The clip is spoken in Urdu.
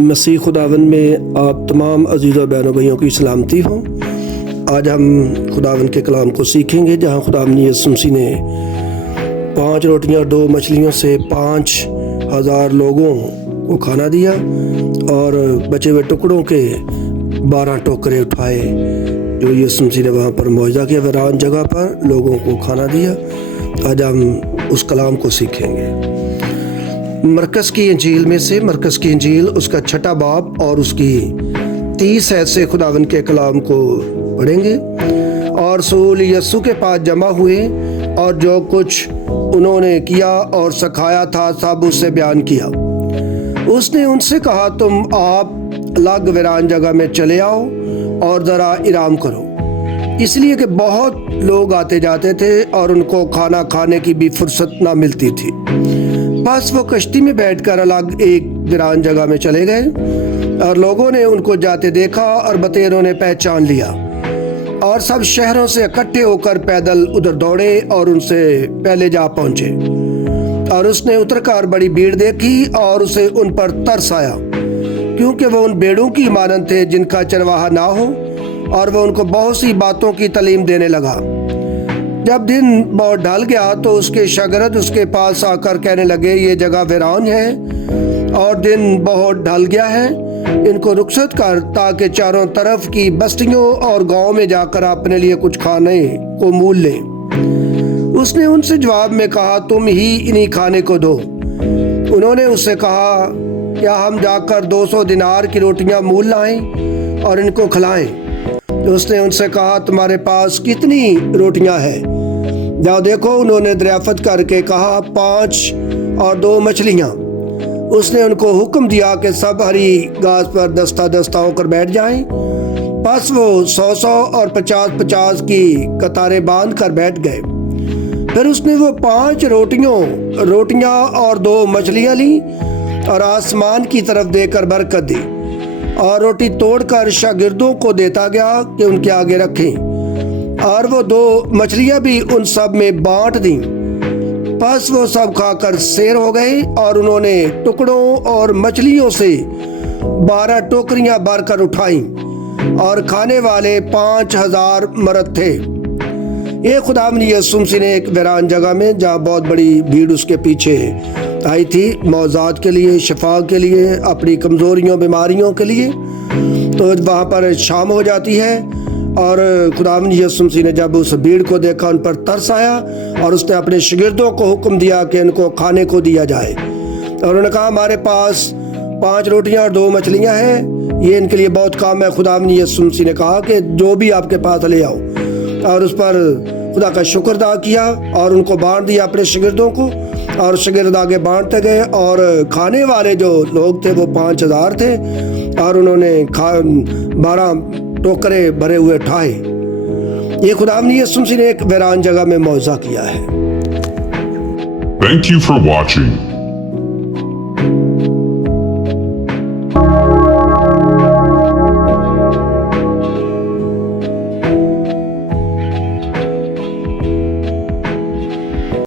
مسیح خداوند میں آپ تمام عزیز و بہنوں بھائیوں کی سلامتی ہوں۔ آج ہم خداوند کے کلام کو سیکھیں گے، جہاں خداوند یسوع مسیح نے 5 روٹیاں اور 2 مچھلیوں سے 5000 لوگوں کو کھانا دیا اور بچے ہوئے ٹکڑوں کے 12 ٹوکرے اٹھائے، جو یسوع مسیح نے وہاں پر معجزہ کیا، ویران جگہ پر لوگوں کو کھانا دیا۔ آج ہم اس کلام کو سیکھیں گے۔ مرکز کی انجیل میں سے، مرکز کی انجیل اس کا 6 باب اور اس کی 30 آیت سے خداوند کے کلام کو پڑھیں گے۔ اور رسول یسوع کے پاس جمع ہوئے اور جو کچھ انہوں نے کیا اور سکھایا تھا سب اس سے بیان کیا۔ اس نے ان سے کہا، تم آپ الگ ویران جگہ میں چلے آؤ اور ذرا آرام کرو، اس لیے کہ بہت لوگ آتے جاتے تھے اور ان کو کھانا کھانے کی بھی فرصت نہ ملتی تھی۔ بس وہ کشتی میں بیٹھ کر الگ ایک ویران جگہ میں چلے گئے اور لوگوں نے ان کو جاتے دیکھا اور بطیروں نے پہچان لیا، اور سب شہروں سے اکٹھے ہو کر پیدل ادھر دوڑے اور ان سے پہلے جا پہنچے۔ اور اس نے اتر کر بڑی بھیڑ دیکھی اور اسے ان پر ترس آیا، کیونکہ وہ ان بھیڑوں کی مانند تھے جن کا چرواہا نہ ہو، اور وہ ان کو بہت سی باتوں کی تعلیم دینے لگا۔ جب دن بہت ڈھل گیا تو اس کے شاگرد اس کے پاس آ کر کہنے لگے، یہ جگہ ویران ہے اور دن بہت ڈھل گیا ہے، ان کو رخصت کر تاکہ چاروں طرف کی بستیوں اور گاؤں میں جا کر اپنے لیے کچھ کھانے کو مول لیں۔ اس نے ان سے جواب میں کہا، تم ہی انہیں کھانے کو دو۔ انہوں نے اس سے کہا، کیا ہم جا کر 200 دینار کی روٹیاں مول لائیں اور ان کو کھلائیں؟ اس نے ان سے کہا، تمہارے پاس کتنی روٹیاں ہیں؟ جاؤ دیکھو۔ انہوں نے دریافت کر کے کہا، 5 اور 2 مچھلیاں۔ اس نے ان کو حکم دیا کہ سب ہری گھاس پر دستہ دستہ ہو کر بیٹھ جائیں۔ پس وہ 100 اور 50 کی قطاریں باندھ کر بیٹھ گئے۔ پھر اس نے وہ 5 روٹیاں اور 2 مچھلیاں لیں اور آسمان کی طرف دے کر برکت دی، اور روٹی توڑ کر شاگردوں کو دیتا گیا کہ ان کے آگے رکھیں، اور وہ 2 مچھلیاں بھی ان سب میں بانٹ دیں۔ پس وہ سب کھا کر سیر ہو گئے، اور انہوں نے ٹکڑوں اور مچھلیوں سے 12 ٹوکریاں بھر کر اٹھائیں، اور کھانے والے 5000 مرد تھے۔ یہ خداوند یسوع مسیح نے ایک ویران جگہ میں، جہاں بہت بڑی بھیڑ اس کے پیچھے آئی تھی، معجزات کے لیے، شفا کے لیے، اپنی کمزوریوں بیماریوں کے لیے، تو وہاں پر شام ہو جاتی ہے، اور خداوند یسوع مسیح نے جب اس بھیڑ کو دیکھا ان پر ترس آیا، اور اس نے اپنے شاگردوں کو حکم دیا کہ ان کو کھانے کو دیا جائے۔ اور انہوں نے کہا، ہمارے پاس 5 روٹیاں اور 2 مچھلیاں ہیں، یہ ان کے لیے بہت کام ہے۔ خداوند یسوع مسیح نے کہا کہ جو بھی آپ کے پاس لے آؤ، اور اس پر خدا کا شکر ادا کیا اور ان کو بانٹ دیا اپنے شاگردوں کو، اور شاگرد آگے بانٹتے گئے، اور کھانے والے جو لوگ تھے وہ 5000 تھے، اور انہوں نے 12 ٹوکرے بھرے ہوئے اٹھائے۔ یہ خداوند یسوع مسیح نے ایک ویران جگہ میں معجزہ کیا ہے۔ Thank you for watching.